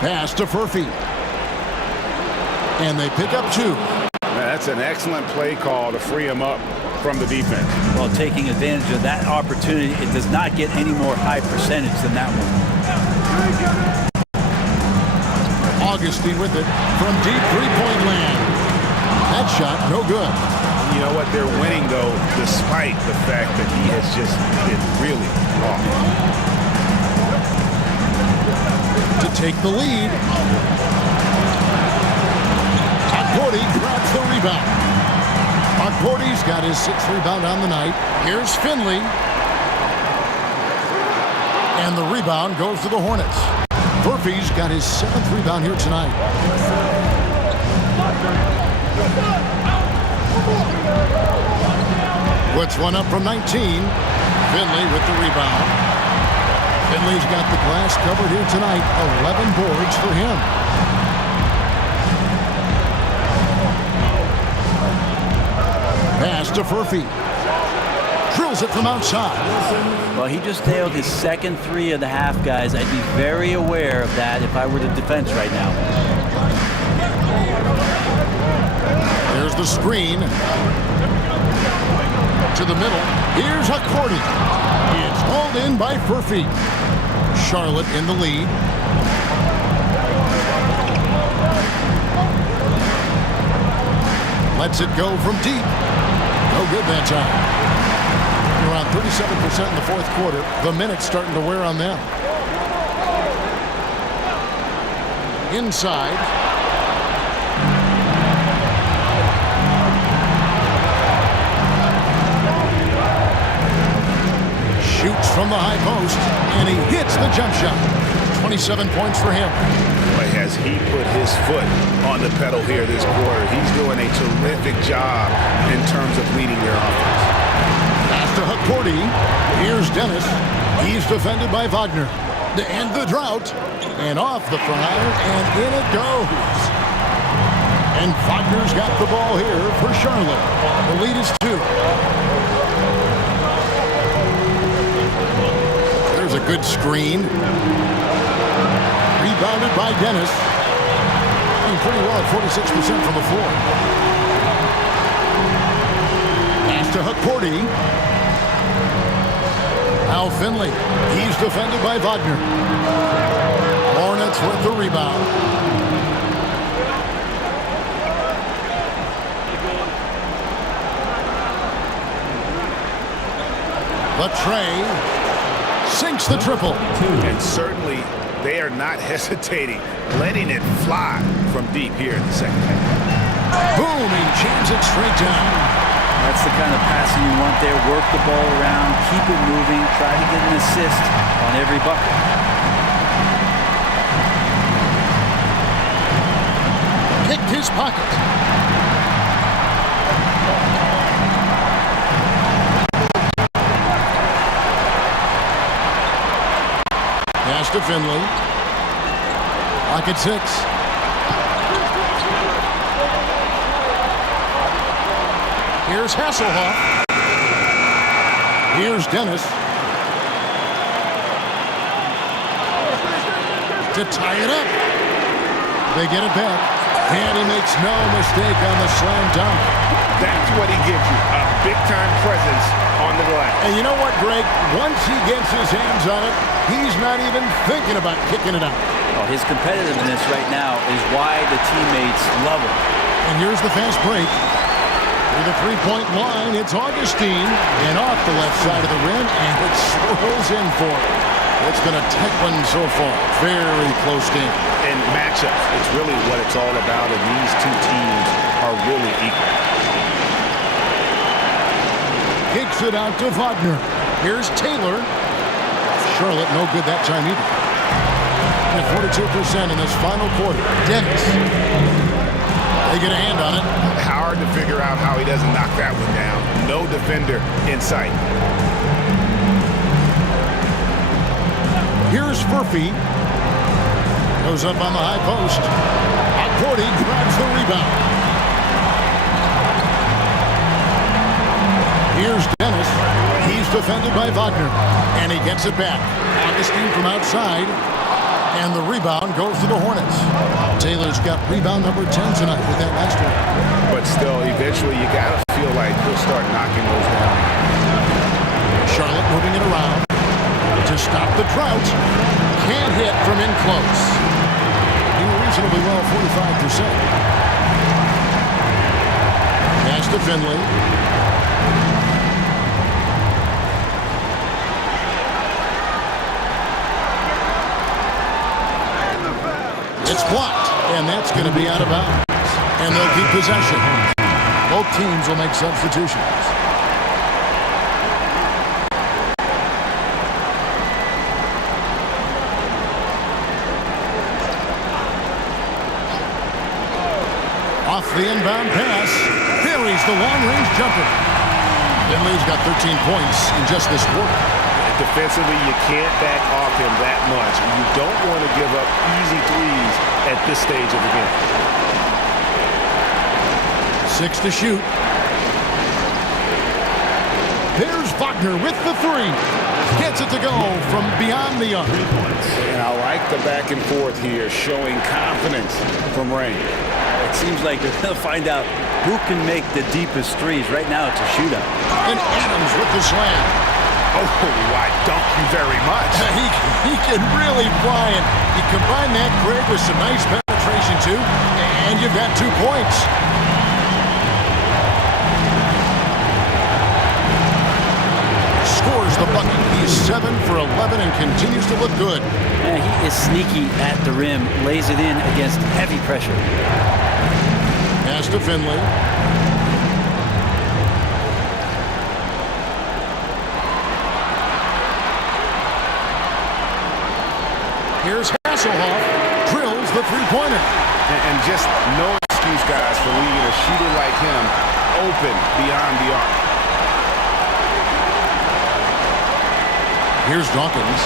Pass to Furphy. And they pick up 2. That's an excellent play call to free him up from the defense. Well, taking advantage of that opportunity, it does not get any more high percentage than that one. Augustine with it from deep three-point land. That shot, no good. You know what? They're winning, though, despite the fact that he has just been really off. To take the lead. Agborti grabs the rebound. Agborti's got his 6th rebound on the night. Here's Finley. And the rebound goes to the Hornets. Furphy's got his 7th rebound here tonight. Puts one up from 19. Finley with the rebound. Finley's got the glass covered here tonight. 11 boards for him. Pass to Furphy. Drills it from outside. Well, he just nailed his second 3 of the half, guys. I'd be very aware of that if I were the defense right now. There's the screen. To the middle. Here's Agborti. It's hauled in by Furphy. Charlotte in the lead. Lets it go from deep. No good that time. Around 37% in the 4th quarter. The minutes starting to wear on them. Inside. Shoots from the high post, and he hits the jump shot. 27 points for him. Boy, has he put his foot on the pedal here this quarter. He's doing a terrific job in terms of leading their offense. Pass to Agborti. Here's Dennis. He's defended by Wagner. To end the drought. And off the front iron, and in it goes. And Wagner's got the ball here for Charlotte. The lead is 2. There's a good screen. Rebounded by Dennis. Doing pretty well at 46% from the floor. Pass to Agborti. Now Finley. He's defended by Wagner. Hornets with the rebound. Latrey sinks the triple. And certainly They are not hesitating, letting it fly from deep here in the second half. Boom, he jams it straight down. That's the kind of passing you want there. Work the ball around, keep it moving, try to get an assist on every bucket. Picked his pocket. Pass to Finley. Pocket 6. Here's Hasselhoff. Here's Dennis. To tie it up. They get it back. And he makes no mistake on the slam dunk. That's what he gives you, a big-time presence on the glass. And you know what, Greg? Once he gets his hands on it, he's not even thinking about kicking it out. Oh, his competitiveness right now is why the teammates love him. And here's the fast break. To the three-point line, it's Augustine. And off the left side of the rim, and it swirls in for him. It's been a tight one so far. Very close game. And matchups, it's really what it's all about, and these two teams are really equal. Kicks it out to Wagner. Here's Taylor. Charlotte no good that time either. At 42% in this final quarter. Dennis. They get a hand on it. Hard to figure out how he doesn't knock that one down. No defender in sight. Here's Murphy. Goes up on the high post. Cordy grabs the rebound. Here's Dennis. He's defended by Wagner. And he gets it back. Augustine from outside. And the rebound goes to the Hornets. Taylor's got rebound number 10 tonight with that last one. But still, eventually you got to feel like he'll start knocking those down. Charlotte moving it around to stop the drought. Can't hit from in close. Doing reasonably well, 45%. Pass to Finley. It's blocked, and that's going to be out of bounds. And they'll keep possession. Both teams will make substitutions. Off the inbound pass. Buries the long-range jumper. Finley's got 13 points in just this quarter. Defensively, you can't back off him that much. You don't want to give up easy threes at this stage of the game. 6 to shoot. There's Wagner with the three. Gets it to go from beyond the arc. And I like the back and forth here, showing confidence from Rain. It seems like they're going to find out who can make the deepest threes. Right now, it's a shootout. And Adams with the slam. Oh, I thank you very much. He can really fly, and you combine that, Greg, with some nice penetration, too, and you've got 2 points. Scores the bucket. He's 7 for 11 and continues to look good. Yeah, he is sneaky at the rim, lays it in against heavy pressure. Pass to Finley. Here's Hasselhoff. Drills the three-pointer. And just no excuse, guys, for leaving a shooter like him open beyond the arc. Here's Dawkins.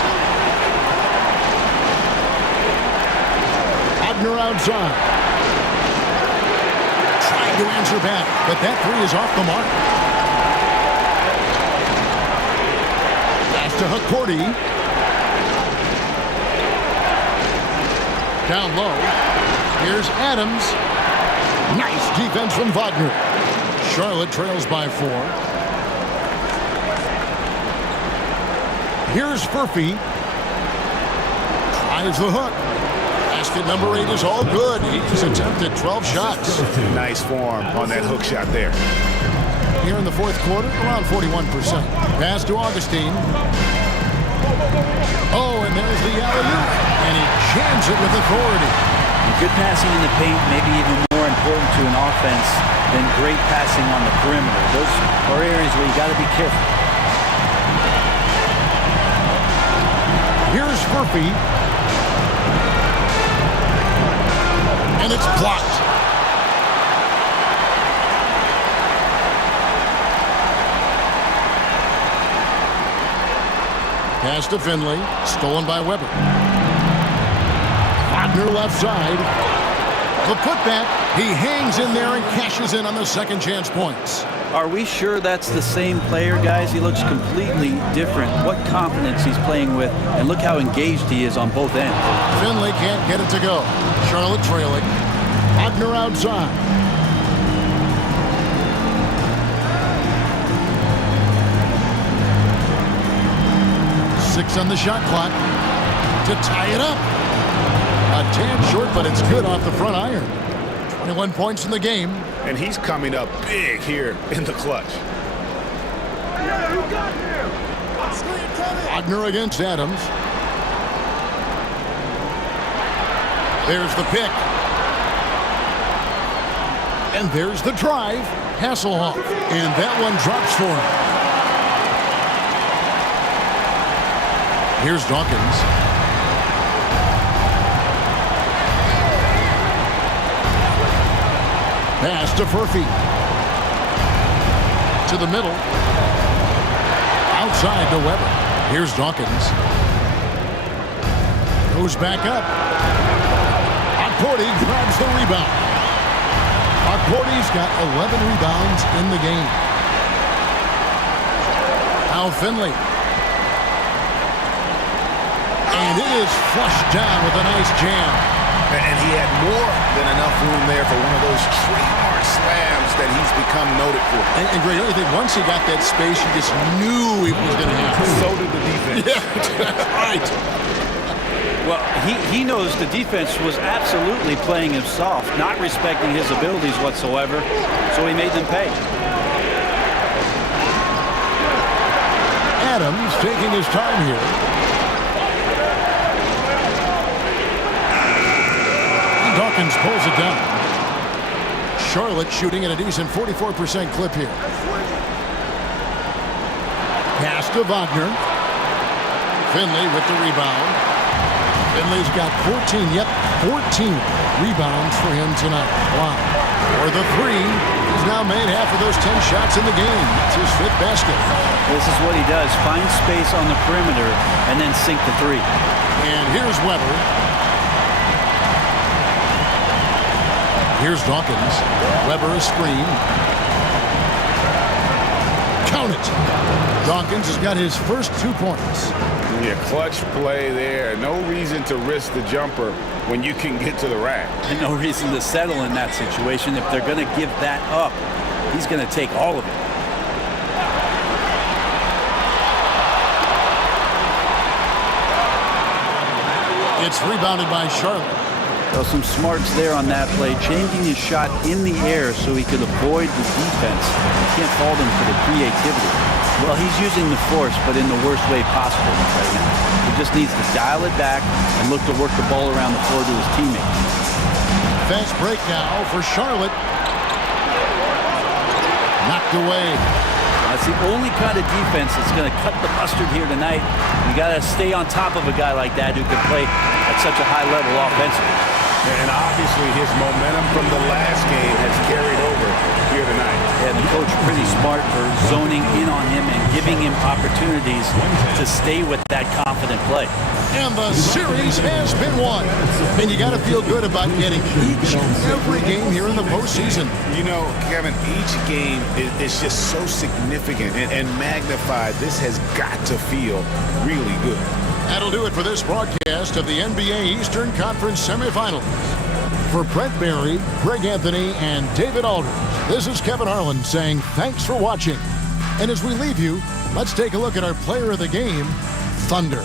Wagner outside. Trying to answer back, but that three is off the mark. Pass to Hakordi. Down low. Here's Adams. Nice defense from Wagner. Charlotte trails by 4. Here's Murphy. Tries the hook. Basket number 8 is all good. He's attempted 12 shots. Nice form on that hook shot there. Here in the fourth quarter, around 41%. Pass to Augustine. Oh, and there's the alley-oop. And he jams it with authority. And good passing in the paint may be even more important to an offense than great passing on the perimeter. Those are areas where you got to be careful. Here's Murphy. And it's blocked. Pass to Finley. Stolen by Weber. Wagner left side. The putback. He hangs in there and cashes in on the second chance points. Are we sure that's the same player, guys? He looks completely different. What confidence he's playing with, and look how engaged he is on both ends. Finley can't get it to go. Charlotte trailing. Wagner outside. Six on the shot clock to tie it up. A tad short, but it's good off the front iron. 21 points in the game. And he's coming up big here in the clutch. Wagner against Adams. There's the pick. And there's the drive. Hasselhoff. And that one drops for him. Here's Dawkins. Pass to Murphy. To the middle. Outside to Weber. Here's Dawkins. Goes back up. Porty grabs the rebound. Porty's got 11 rebounds in the game. Now Finley. And it is flushed down with a nice jam. And he had more than enough room there for one of those trademark slams that he's become noted for. And Greg, I think once he got that space, you just knew it was going to happen. So did the defense. Yeah, that's right. Well, he knows the defense was absolutely playing him soft, not respecting his abilities whatsoever, so he made them pay. Adams taking his time here. Dawkins pulls it down. Charlotte shooting at a decent 44% clip here. Pass to Wagner. Finley with the rebound. Finley's got 14 rebounds for him tonight. Wow. For the three, he's now made half of those 10 shots in the game. It's his fifth basket. This is what he does. Find space on the perimeter and then sink the three. And here's Weber. Here's Dawkins. Weber a screen. Count it. Dawkins has got his first 2 points. Yeah, clutch play there. No reason to risk the jumper when you can get to the rack. And no reason to settle in that situation. If they're going to give that up, he's going to take all of it. It's rebounded by Charlotte. So some smarts there on that play, changing his shot in the air so he could avoid the defense. You can't fault him for the creativity. Well, he's using the force, but in the worst way possible right now. He just needs to dial it back and look to work the ball around the floor to his teammates. Fast break now for Charlotte. Knocked away. That's the only kind of defense that's going to cut the mustard here tonight. You got to stay on top of a guy like that who can play at such a high level offensively. And obviously his momentum from the last game has carried over here tonight. And the coach pretty smart for zoning in on him and giving him opportunities to stay with that confident play. And the series has been won. And you got to feel good about getting each and every game here in the postseason. You know, Kevin, each game is just so significant and magnified. This has got to feel really good. That'll do it for this broadcast of the NBA Eastern Conference semifinals. For Brent Barry, Greg Anthony, and David Aldridge, this is Kevin Harlan saying thanks for watching. And as we leave you, let's take a look at our player of the game, Thunder.